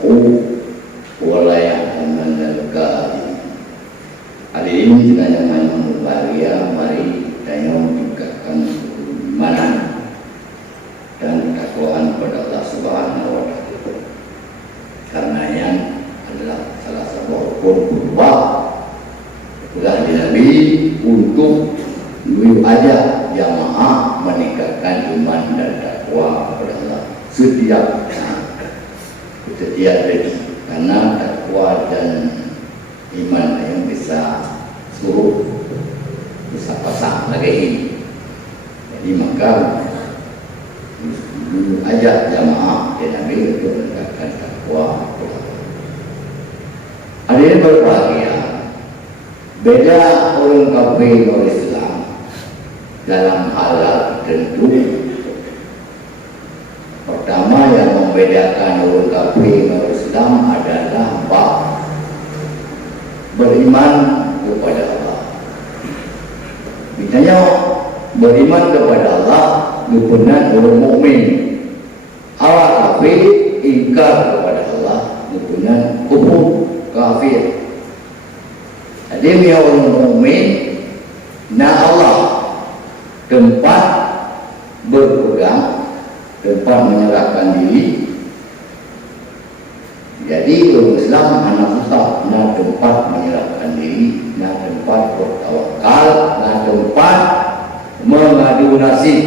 tahu wilayah Mandalika. Hari ini kita yang berbahagia, mari kita meningkatkan keimanan dan ketakwaan kepada Allah Subhanahu wa Ta'ala. Karenanya adalah salah satu rukun berubah di Nabi untuk ajak jamaah meningkatkan iman dan takwa kepada Allah setiap hari, karena takwa dan iman yang bisa suruh bisa pasang lagi ini. Jadi maka ajak jamaah di Nabi untuk meningkatkan takwa kepada Allah. Hari ini berbahagia. Beda orang kafir dan Islam dalam hal tertentu. Pertama yang membedakan orang kafir dan Islam adalah beriman kepada Allah. Misalnya beriman kepada Allah bukan orang mukmin. Awak kafir ingkar kepada Allah bukan kufur kafir. Jadi orang mukmin na Allah tempat berpegang, tempat menyerahkan diri. Jadi orang Islam anak susah, na tempat menyerahkan diri, na tempat bertawakal, na tempat mengadu nasib.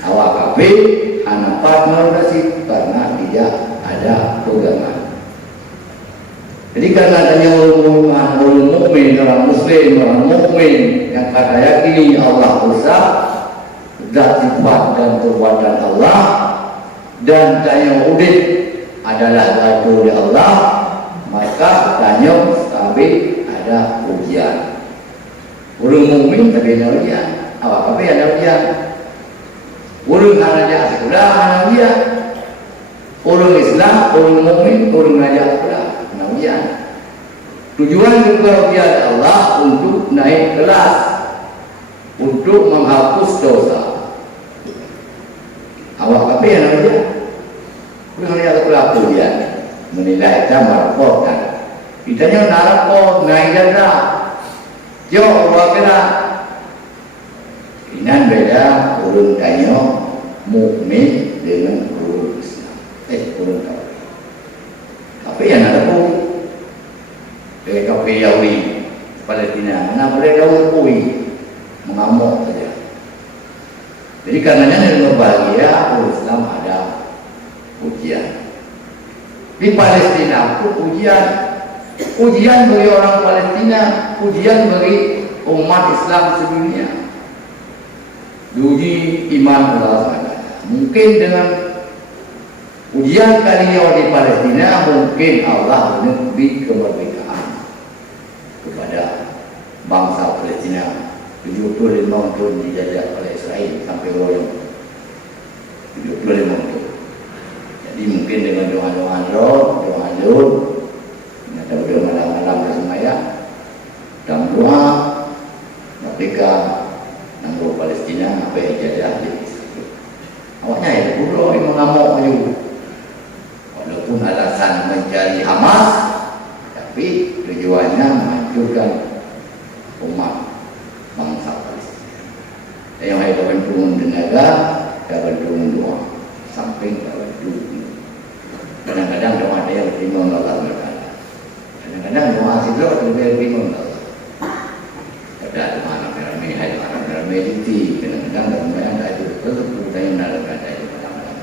Awak kafir anak tempat mengadu nasib karena tidak ada pegangan. Jadi karena adanya orang mukmin, orang muslim, orang mukmin yang kata yakini Allah Esa, zat sifat dan perbuatan Allah, dan tanya udit adalah satu oleh Allah, maka tanya tapi ada ujian. Orang mukmin tapi ada ujian, awak tapi ada ujian. Orang ngajak sekolah ada ujian. Orang Islam, orang mukmin, orang ngajak sekolah. Tujuan kepada Allah untuk naik kelas, untuk menghapus dosa. Awak apa yang namanya? Bukan dia pelaku dia menilai dan melaporkan. Kita yang narapor naik darah. Jauh wakila. Ini beda orang tanya mukmin dengan orang Islam. Orang kafir. Apa yang ada pun? Kafir Yahudi Palestina, mana mereka ukui mengamuk saja. Jadi karenanya yang berbahagia Islam ada ujian. Di Palestina pun ujian bagi orang Palestina, ujian bagi umat Islam sedunia. Diuji iman Allah SWT. Mungkin dengan ujian kali ini di Palestina, mungkin Allah memberi kemerdekaan kepada bangsa Palestina. 75 tahun dijajah oleh Israel sampai royong 75 tahun. Jadi mungkin dengan doa-doa kita udah malam-malam bersemaya dan doa merdeka nanggo Palestina apa dijajah di Israel. Awaknya ya bodoh yang mengamuk aja. Walaupun alasan mencari Hamas, tapi tujuannya menghancurkan umat bangsa Palestina. Yang ada bantuan tenaga, ada bantuan doa, samping ada bantuan. Kadang-kadang doa ada yang terima Allah berkata. Kadang-kadang doa juga terima Allah. Ada doa ramai, ada doa ramai itu. Kadang-kadang ramai ada itu. Tetap bertanya nak kata itu kadang-kadang.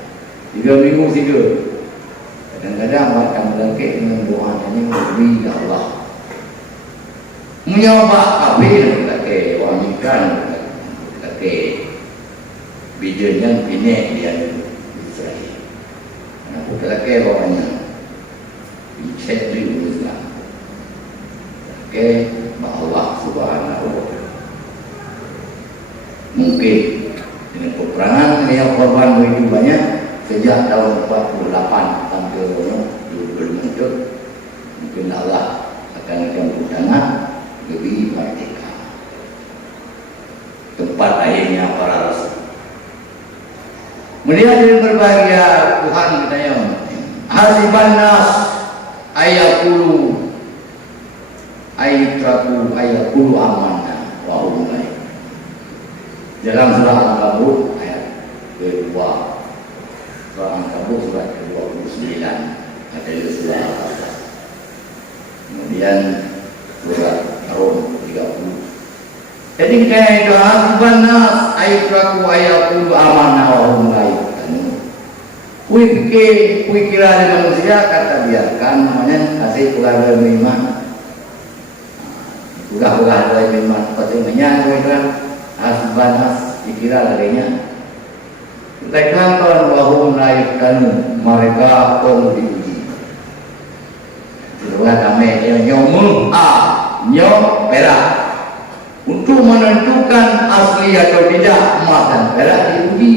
3 minggu 3. Kadang-kadang makan lagi dengan doa ini memberi Allah. Menyoba kafir pakai wangikan pakai bijinya ini dia Israel. Aku pakai bawahnya dicek di Islam. Pakai Allah Subhanahu wa Ta'ala. Mungkin dengan peperangan yang korban begitu banyak sejak tahun 48 sampai 2024, mungkin Allah akan campur tangan lebih merdeka. Tempat akhirnya para rasul. Melihat dan berbahagia Tuhan kita yang hasiban nas ayakulu aytraku ayakulu amanna wa hum la yaftanun. Dalam surah Al-Ankabut ayat kedua, surah Al-Ankabut surat ke-29 ada surah Al-Ankabut. Kemudian surat Rum 30. Jadi kayak itu hasiban nas aytraku ayakulu amanna wa hum la yaftanun. Kui kira manusia kata biarkan namanya kasih pulang beriman. Pulang beriman pasti menyangkut asbanas dikira larinya. Mereka kan wahum naikkan mereka pun diuji. Itulah kami yang nyomul nyom perak untuk menentukan asli atau tidak emas dan perak diuji.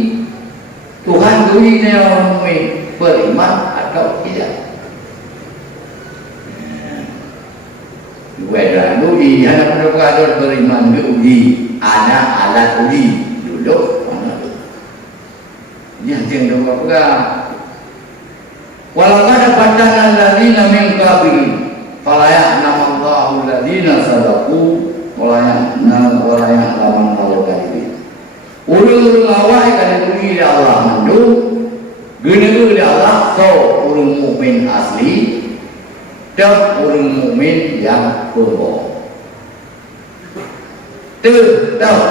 Tuhan uji yang beriman atau tidak. Weda uji anak pendekar beriman diuji. Anak alat uji duduk mana tu? Yang tinggal apa? Walau ada pandangan ladina min qabil, falaya nama Allahu ladina sadaku, walaya nama walaya laman kalau kali. Ulul lawai kali uji Allah mandu, guna Allah so ulul mukmin asli, dan ulul mukmin yang bohong. Tahu,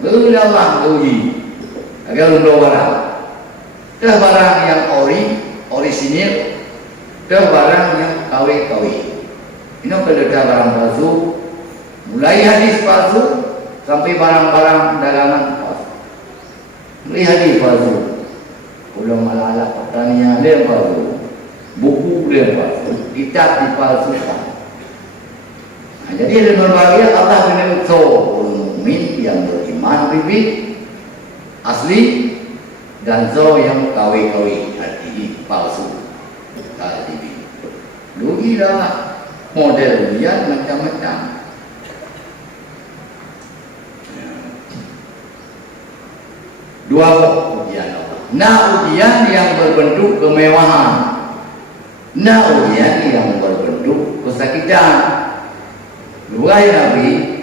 lalu Allah uji agar undang barang, dah barang yang orisinil, dah barang yang kawi. Ini kalau dah barang palsu, mulai hadis palsu sampai barang-barang dagangan palsu. Mulai hadis palsu, ulang ala-ala pertanian dia palsu, buku dia palsu, kitab dipalsukan. Jadi ada berbagai Allah dengan mukmin yang beriman bibit asli dan yang kawi arti palsu tadi. Lugilah model ujian macam-macam. Dua ujian Allah. Ujian yang berbentuk kemewahan. Ujian yang berbentuk kesakitan. Dua Nabi,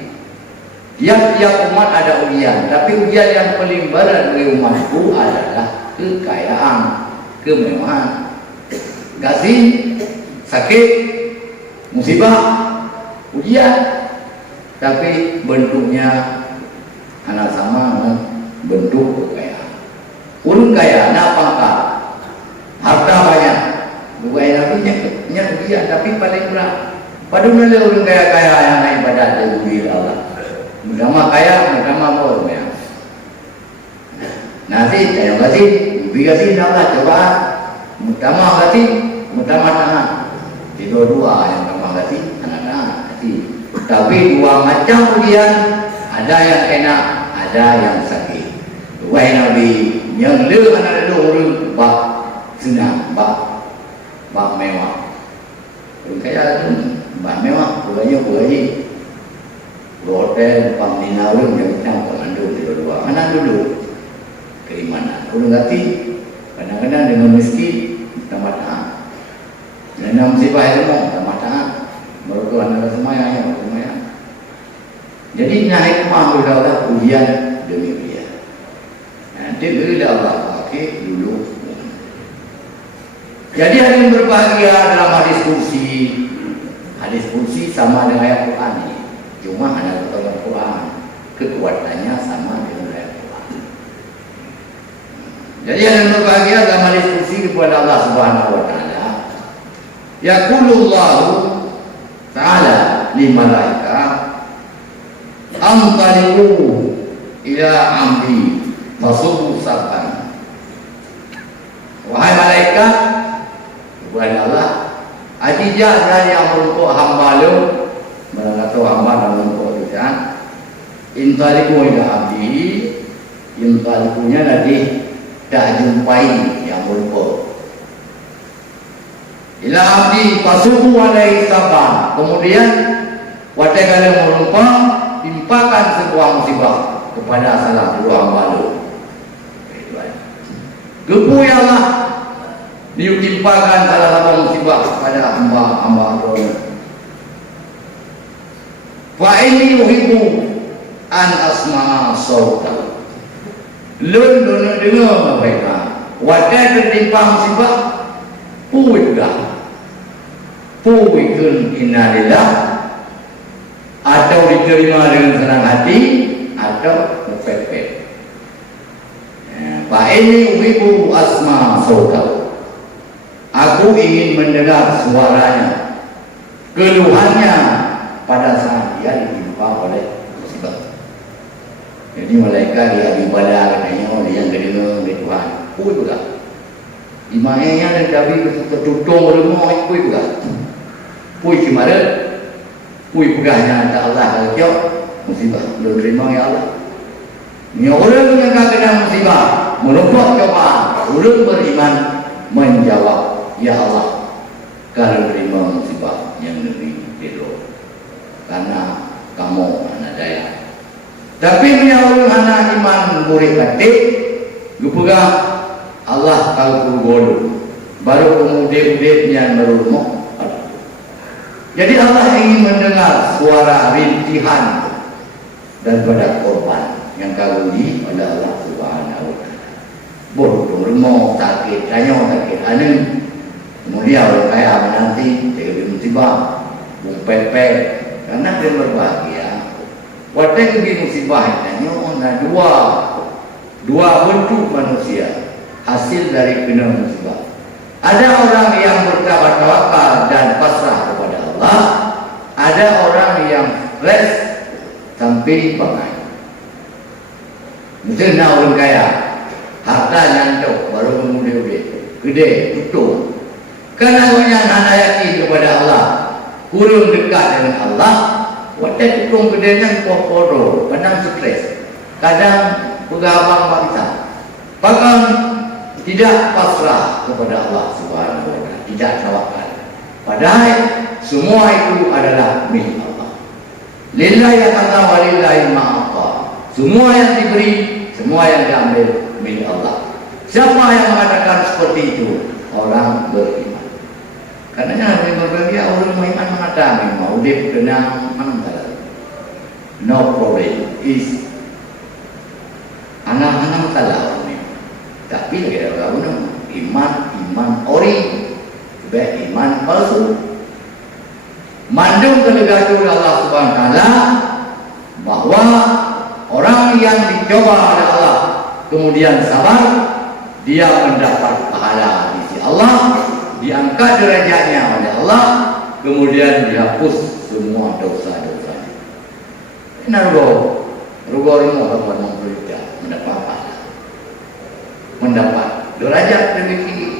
tiap umat ada ujian, tapi ujian yang paling berat bagi umatku adalah kekayaan, kemewahan, gaji, sakit, musibah, ujian, tapi bentuknya anak sama dengan bentuk kekayaan. Urun kaya, nak pangkat, harta banyak, dua Nabi nya ujian, tapi paling berat. Padahal orang kaya-kaya yang naik ibadat dari Allah. Mutama kaya, mutama bor ya. Nasi, saya kasih, ubi kasih Allah coba. Mutama kasih, mutama tahan. Itu dua yang mutama kasih, anak-anak kasih. Tapi dua macam ujian, ada yang enak, ada yang sakit. Dua Nabi yang lu anak lu orang bak senang, bak mewah. Orang kaya tu. Mbak mewah, buahnya hotel, pangdinawin yang kita pengandu di luar. Mana dulu? Keimanan. Kalau ngerti, kadang-kadang dengan miskin, kita matahan. Dan musibah ilmu, kita matahan. Baru anak semuanya. Jadi hikmah Allah ujian demi ujian. Nanti beri Allah pakai dulu. Jadi ada yang berbahagia dalam hadis kursi. Hadis kursi sama dengan ayat Quran ini. Cuma hanya keterangan Quran, kekuatannya sama dengan ayat Quran. Jadi yang berbahagia dalam hadis kursi kepada Allah Subhanahu Wa Taala. Yaqulullahu Taala li malaika antaliqu ila amri fasubu sabban. Wahai malaikat kepada Allah, adijah dan yang untuk hamba lu, mereka hamba dan untuk tujuan. Intaliku ila abdi, intalikunya nanti tak jumpai yang berupa. Ila abdi pasuku alaihi saban. Kemudian wadah kalian berupa timpakan sebuah musibah kepada salah dua hamba lu. Gepu ya Allah ditimpakan salah satu musibah kepada hamba-hamba Allah. Fa inni uhibbu an asma'a sauta. Lun dengar mereka. Wadah tertimpa musibah, puikun innalillah, atau diterima dengan senang hati, atau mufepet. Fa inni uhibbu asma'a sauta. Aku ingin mendengar suaranya, keluhannya pada saat dia ditimpa oleh musibah. Jadi malaikat dia ibadah katanya yang kedua oleh Tuhan. Pui juga. Imamnya dan Nabi tertutung rumah pui juga. Pui kemana? Pui pegahnya tak Allah kalau musibah belum terima ya Allah. Ni orang yang kena musibah melompat cobaan, orang beriman menjawab, ya Allah, kalau terima musibah yang lebih dulu, karena kamu anak daya. Tapi punya orang anak iman murid batik, pegang Allah tahu guru, baru kemudian yang berumur. Jadi Allah ingin mendengar suara rintihan daripada korban yang kagumi oleh Allah Subhanahu Wa Taala. Bodoh rumah sakit, tanya sakit, ane kemudian orang kaya menanti jadi musibah, bumpepet, karena dia berbahagia. Waktu itu musibah tanya ada dua bentuk manusia hasil dari kena musibah. Ada orang yang bertawakal dan pasrah kepada Allah, ada orang yang stres sampai bangai. Misalnya orang kaya, harta nyantok baru kemudian gede tutup. Karena orang yang yakin kepada Allah, kurang dekat dengan Allah, waktu tutung gedenya kokodo, kadang stres, kadang pegawang bangsa, bahkan tidak pasrah kepada Allah Subhanahu Wa Taala, tidak tawakal. Padahal semua itu adalah milik Allah. Lillahi ta'ala wa lillahi ma'aqa. Semua yang diberi, semua yang diambil milik Allah. Siapa yang mengatakan seperti itu? Orang beriman. Karena berbagai orang beriman mengatakan mau dia kena manfaat. No problem is anak-anak salah ini. Tapi lagi ada orang iman ori, baik iman palsu. Mandung kelegatu Allah Subhanahu Wa Taala bahwa orang yang dicoba oleh Allah kemudian sabar, dia mendapat pahala di sisi Allah, diangkat derajatnya oleh Allah, kemudian dihapus semua dosa-dosanya. Ini rugo rumah orang berita mendapat pahala, mendapat derajat lebih tinggi.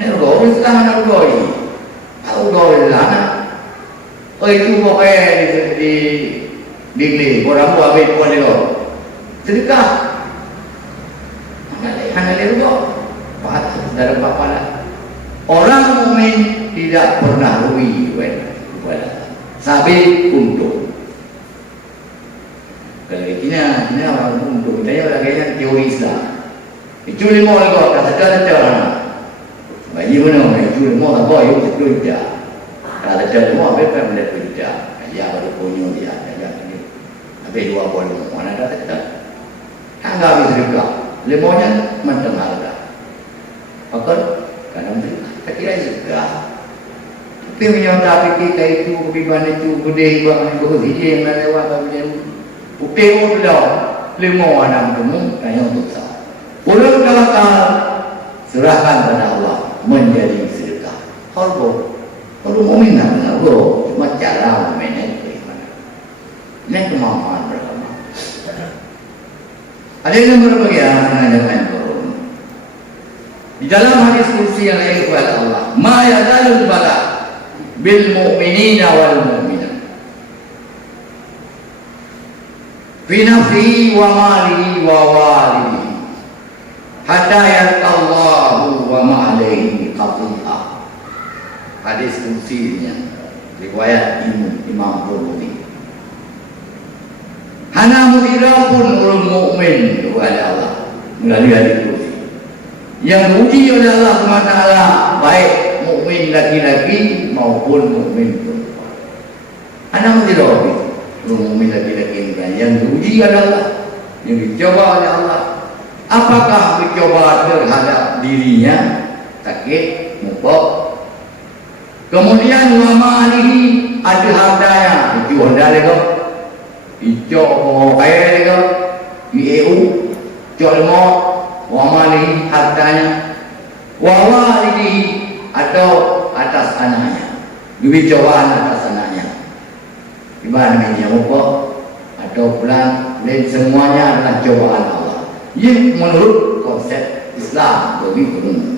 Ini rugo Islam anak rugo ini, rugo anak. Oh itu pokoknya di orang buat baik buat dia. Sedekah. Hanya rugo. Dalam pahala. Orang mukmin tidak pernah rugi kepada sabi untung. Kalau ini orang untung, ini orang kaya teori Islam. Itu lima orang kata sedar. Bagi mana itu lima orang kau itu kerja. Kalau sedar lima apa boleh kerja. Ya baru punya dia, ya ini. Tapi dua boleh mana ada sedar. Enggak bisa juga. Limanya menteng harga. Pakar kadang tak kira juga. Tapi menyontak kita itu biban itu gede banget itu hiji yang lewat kemudian uteo dah lima orang temu tanya untuk sah. Orang tawakal serahkan pada Allah menjadi sedekah. Kalau mukmin nak cuma cara memanage bagaimana. Ini kemampuan bersama. Ada yang berbagai dengan di dalam hadis kursi yang lain kepada Allah, ma yazalul bala bil mu'minina wal mu'minat fi nafsihi wa malihi wa walihi hatta yalqallahu wa ma alaihi qati'ah. Hadis kursinya riwayat Imam Bukhari. Hana mudirapun orang mukmin kepada Allah melalui hadis kursi. yang diuji oleh Allah SWT, baik mukmin laki-laki maupun mukmin perempuan. Anak tidak mukmin laki-laki yang diuji adalah yang dicoba oleh Allah. Apakah dicoba terhadap dirinya sakit, mukok, kemudian wama ini ada hartanya, itu Honda lego, itu kaya lego, EU, colmo, wama ini hartanya, wawa ini atau atas anaknya, duit cobaan atas anaknya, ibaratnya mukok atau pulang, dan semuanya adalah cobaan Allah. Ini menurut konsep Islam bagi orang.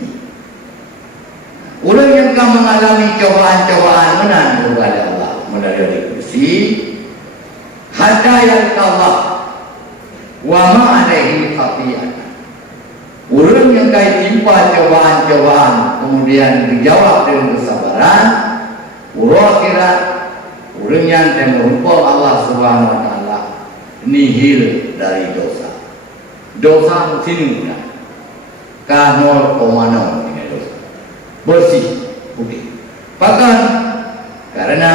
Orang yang akan mengalami cobaan-cobaan menang kepada Allah melalui kursi hatta yang Allah wa ma'alaihi khati'at. Orang yang kaya timpa cobaan-cobaan kemudian dijawab dengan kesabaran, akhirat orang yang merupa Allah Subhanahu wa taala nihil dari dosa. Dosa sini ka 0,0 dengan dosa. Bersih, putih. Bahkan karena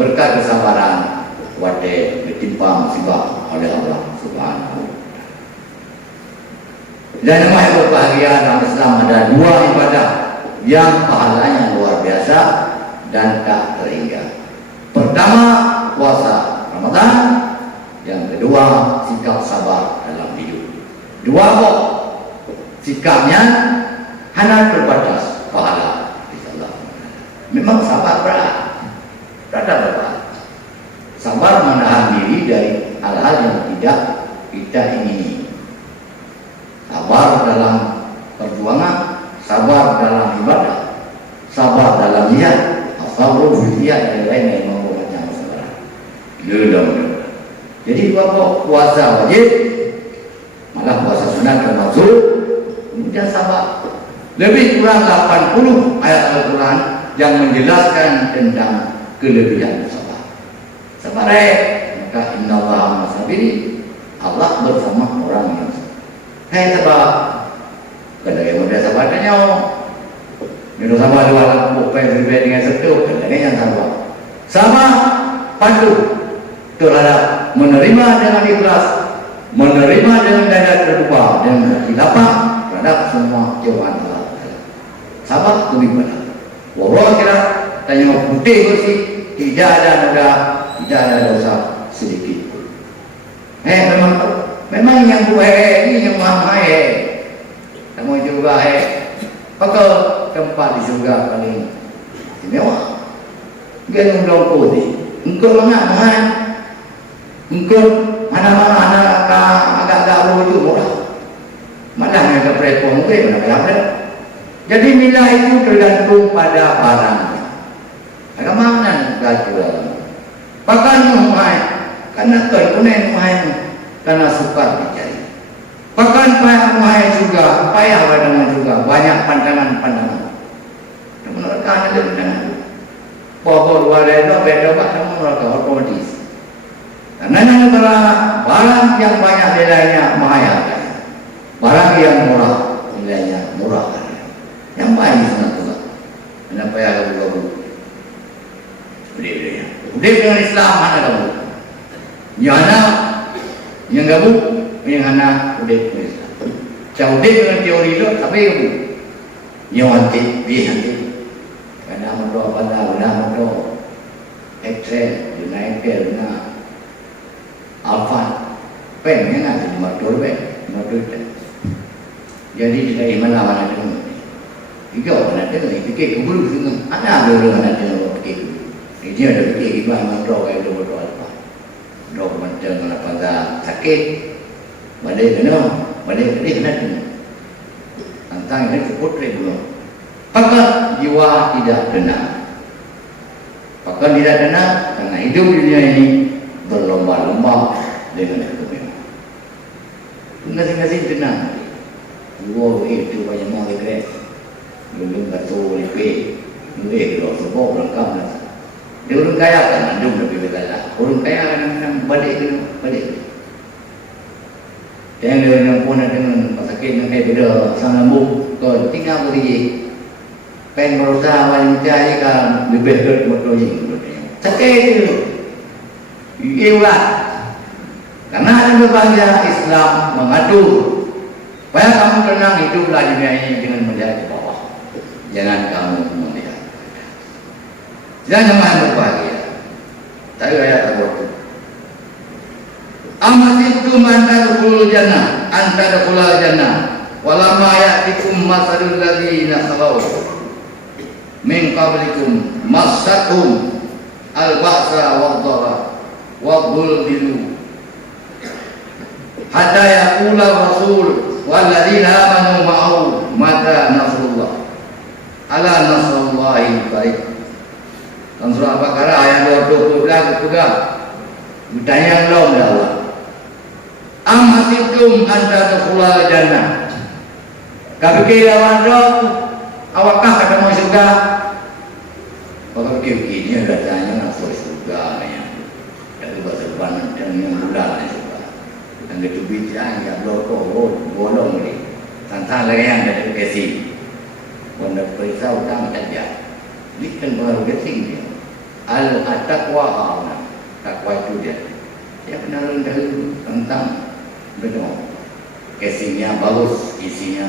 berkat kesabaran wate ditimpa musibah oleh Allah Subhanahu. Dan yang berbahagia dalam Islam ada dua ibadah yang pahalanya luar biasa dan tak terhingga. Pertama, puasa Ramadan. Yang kedua, sikap sabar dalam hidup. Dua kok sikapnya hanya terbatas pahala di Allah. Memang sabar berat, berat. Sabar menahan diri dari hal-hal yang tidak kita ingini. Sabar dalam perjuangan, sabar dalam ibadah, sabar dalam niat, sabar niat dan lain yang membuatnya sabar. Mudah-mudahan. Jadi bapak puasa wajib, malah puasa sunat termasuk, kemudian sabar. Lebih kurang 80 ayat Al-Quran yang menjelaskan tentang kelebihan sabar. Sabar maka inna Allah masabiri, Allah bersama orang yang sabar. Sabar, kada yang mudah sabar tanya, minum sabar dua lampu, berbeda dengan satu, kada yang sabar. Sabar, patuh terhadap menerima dengan ikhlas, menerima dengan dada terbuka dan hati lapang terhadap semua cobaan Allah. Sabar lebih benar. Walau kira tanya putih bersih, tidak ada noda, tidak ada dosa sedikit pun. Memang yang buah ini yang mahal kamu juga pakai tempat di surga paling istimewa. Dia undang putih, engkau mahal. Engkau mana-mana agak-agak itu murah. Malah yang keprepon mungkin mana. Jadi nilai itu tergantung pada barangnya. Agak mana jual. Bahkan mahal karena kuning mahal karena sukar dicari. Bahkan payah mahal juga, payah badangan juga banyak pandangan-pandangan. Menurut kami ada pandangan. Pokok luar itu beda kamu menurut otomatis. Karena antara barang yang banyak nilainya mahal, barang yang murah nilainya murah. Yang baik sangat juga. Kenapa ya kamu? Udah dengan Islam mana kamu? Yang kamu yang anak udah dengan Islam. Jauh dengan teori itu tapi kamu nyawanti dia nanti. Karena mendoa pada mendoa Excel, United, Alfa, pengen nanti motor jadi tidak mana dengan tiga mana dengan fikir kubur dengan ada mana dengan fikir ini ada fikir gimana doa kayak doa apa doa macam apa sakit badai kena tentang ini sebut regular maka jiwa tidak tenang karena hidup dunia ini berlomba-lomba dengan kebenaran. Ngasih-ngasih tenang. Dua itu banyak mau lekre. Belum batu lepe. Kalau sebab lengkap lah. Dia orang kaya kan andung lebih begala. Orang kaya kan balik. Yang dia yang pun dengan pasal sakit nanti beda sama lambung kau tinggal beri pen berusaha yang mencari kan lebih dari motor ini sakit itu iulah karena ada berbangsa Islam mengatur supaya kamu tenang hiduplah di dunia ini dengan melihat ke bawah, jangan kamu melihat jangan main berbahagia. Tapi ayat terbaru Amasibtum antadkhulul jannah walamma ya'tikum masalul ladzina khalau min qablikum massathum al-ba'sa wad-dharra wad-dhulzilu hatta yaqula rasul wal ladzina amanu ma'ahu mata nasrullah ala nasrullahi qarib. Dalam surah Al-Baqarah ayat 20 juga bertanya Allah Amasibtum antadkhulul jannah. Kau fikir lawan roh, awakkah kata mau surga? Kau fikir begini katanya nak surga ni. Dari bahasa Bandung dan yang bulan surga. Dan itu bicara yang bloko bolong ni. Tantan lagi yang dari kesi. Wanda perisau utang saja. Ini kan baru kesing dia. Al-taqwa takwa itu dia. Dia kenal dahulu tentang betul. Casingnya bagus, isinya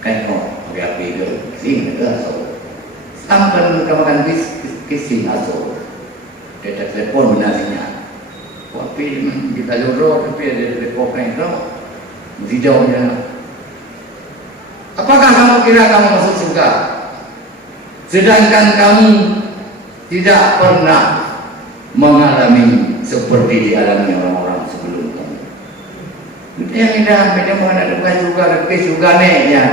keno, api ke, sing ke asal. Sampai kemakan casing asal. Dia telepon benarnya. Tapi kita joro tapi ada telepon itu, mesti jauhnya. Apakah kamu kira kamu masuk surga? Sedangkan kamu tidak pernah mengalami seperti dialami orang-orang sebelum kamu. Yang indah, macam mana dekat surga ni ya.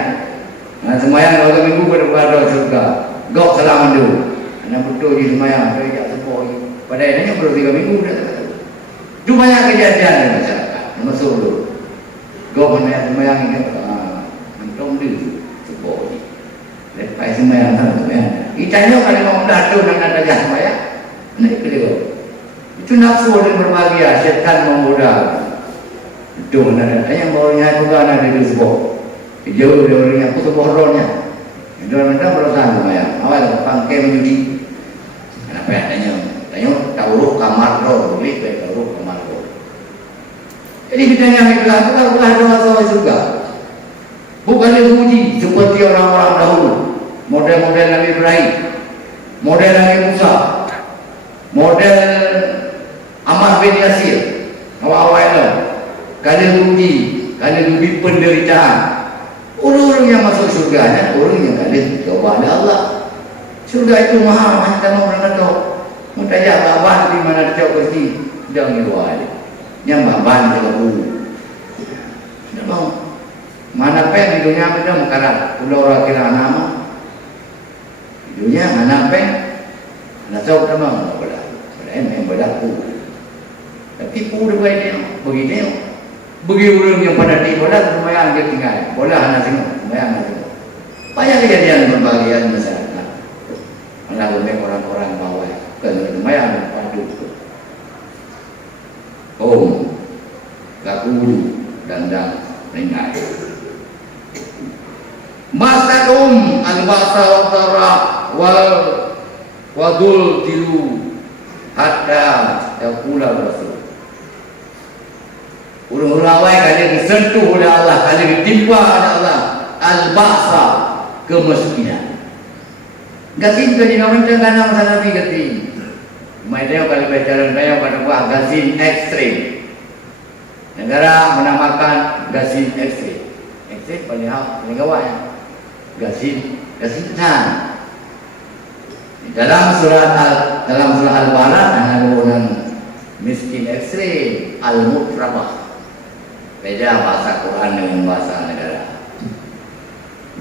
Semayang kalau minggu berdekat surga. Gok salam dulu. Anak betul di semayang, saya tak sepoi. Pada ini baru 3 minggu dah. Itu banyak kejadian di masyarakat. Masuk dulu. Gok mana semayang ini, antum dulu sepoi. Lepas semayang sana semayang. Itanya kalau mau datang dan ada semayang, ini kedua. Itu nafsu dan berbahagia, syaitan menggoda. Itu mana yang bawahnya juga ada di sebuah. Jauh dari orangnya, putus boronnya. Itu mana berusaha semayang. Awal pangkai menjudi. Kenapa ya? Tanya tahu kamar roh, boleh tahu kamar roh. Jadi kita yang ikhlas, bukan doa juga. Bukan dipuji seperti orang-orang dahulu. Model-model Nabi Ibrahim, model Nabi Musa, model Ammar bin Yasir, awal-awal itu, kalian uji, kalian lebih penderitaan. Orang-orang yang masuk surga, orang yang kalian coba ada Allah. Surga itu mahal, macam orang tahu. Mutanya baban di mana dia pasti jangan luar. Yang baban juga dulu. Tidak mana pen di dunia beda makarat. Pulau orang kira nama. Dunia mana pen? Nasab nama beda. Beda berlaku. Tapi pun begini, begini. Bagi orang yang pada di bola lumayan dia tinggal. Bola anak sini, lumayan anak sini. Banyak kejadian berbahagia di masyarakat. Mana orang-orang bawah. Kena lumayan padu. Gaku dandang ringan. Masadum al-basa wa wadul tilu hatta yaqula rasul. Urung rawai kalian disentuh oleh Allah, kalian ditimpa oleh Allah. Al-basa kemiskinan. Gasin jadi orang jangan nama sana di gasin. Mainnya kalau bicara saya pada buah gasin ekstrim. Negara menamakan gasin ekstrim. Ekstrim paling awal gasin besar. Dalam surah Al-Baqarah ada orang miskin ekstrim, al-mutrabah. Beda bahasa Quran dengan bahasa negara.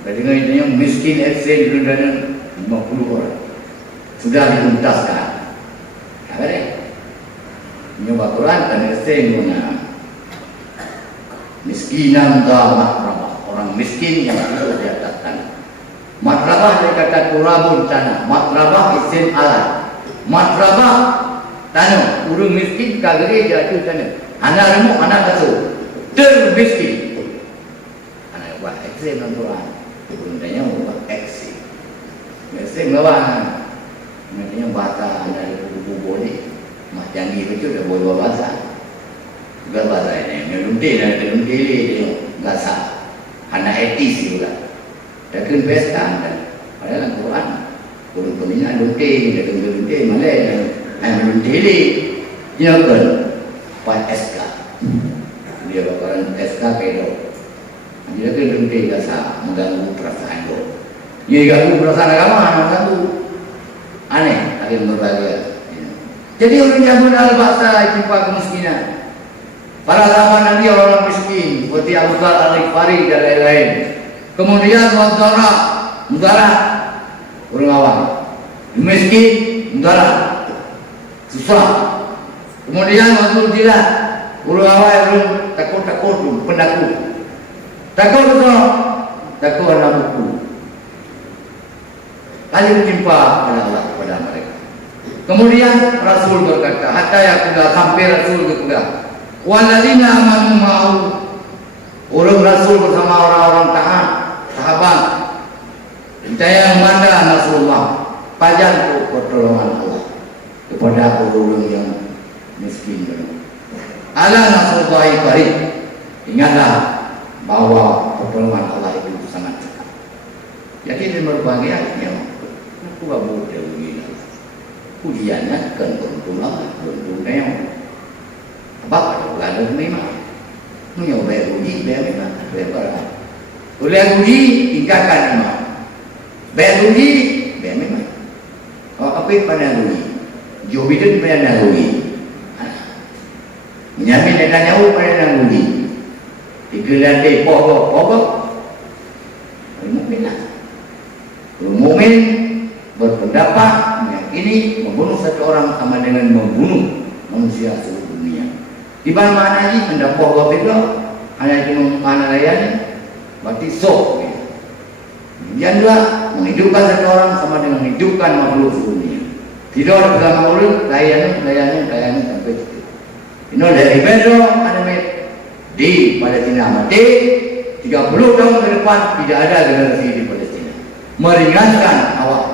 Jadi yang miskin ekstrim itu ada 50 orang. Sudah dituntaskan. Nyoba Quran dan ekstrim miskinan dan matrabah. Orang miskin yang itu diataskan. Matrabah dari kata turabun tanah. Matrabah isim alat. Matrabah tanah. Urung miskin kageri jatuh tanah. Anak remuk, anak kasuh. Termiskin. ekstrim Al-Quran. Sebenarnya bukan ekstrim. Ekstrim lawan. Makanya bahasa dari buku boleh. Mas Janji itu udah boleh bahasa. Juga bahasa ini. Melunti dan melunti dia nggak sah. Karena etis juga. Dan pesta kan. Padahal Al-Quran. Kurang-kurangnya lunti. Dan lunti malah. Melunti ini. Dia kan. Pak SK. Dia bakalan SK kedo. Dia tu lunti nggak sah. Mengganggu perasaan lo. Dia ganggu perasaan agama. Mengganggu. Aneh, ada yang berbahagia. Jadi orang yang benar bahasa istighfar kemiskinan. Para sahabat Nabi orang miskin, seperti Abu Bakar Al-Ghifari dan lain-lain. Kemudian mudara, orang awam. Miskin, mudara, susah. Kemudian waktu tidak, orang awam takut, pendakut. Takut anak buku. Kali berjumpa pada Allah kepada mereka. Kemudian Rasul berkata, hatta yakulah, sampai Rasul berkata, walladzina amanu ma'u, orang Rasul bersama orang-orang taat, sahabat, percaya kepada Rasulullah, pajak pertolongan Allah kepada orang yang miskin. Ala nasrullahi qarib. Ingatlah bahwa pertolongan Allah itu sangat dekat. Jadi di berbagai ayatnya, aku abu begini. Ujiannya kan beruntung neo. Apa kalau ada memang, menyoba uji memang berapa. Kuliah uji tingkatkan memang. Bayar uji memang. Apa pada uji? Jobidan pada uji. Menyamin dan nyawa pada uji. Tiga lantai pokok. Mukmin berpendapat meyakini membunuh satu orang sama dengan membunuh manusia seluruh dunia. Di mana ini mendapat bahwa beda hanya itu mana layani berarti sok. Kemudian juga menghidupkan satu orang sama dengan menghidupkan makhluk seluruh dunia. Tidak ada agama orang layani sampai itu. Ini dari Pedro ada di Palestina mati 30 tahun ke depan tidak ada generasi di Palestina. Meringankan awak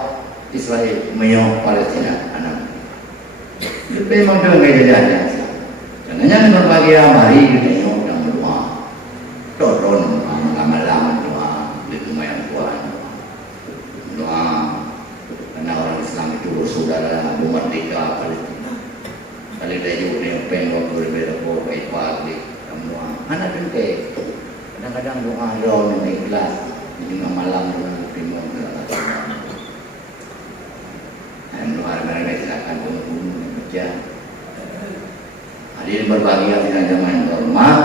Israel menyerang Palestina anak. Lebih memang dengan jalan. Jangannya berbagai mari kita nyok dan berdoa. Doron amal-amal doa di rumah yang Tuhan. Doa karena orang Islam itu bersaudara merdeka Palestina. Kali dah juga yang pengen berbeda baik pagi doa. Anak dengke. Kadang-kadang doa doa yang ikhlas di malam timur. Mereka silakan bunuh kerja. Hadirin berbahagia dengan zaman normal.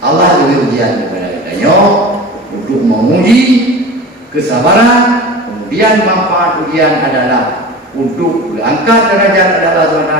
Allah juga ujian kepada kita untuk menguji kesabaran. Kemudian manfaat ujian adalah untuk diangkat derajat Allah SWT.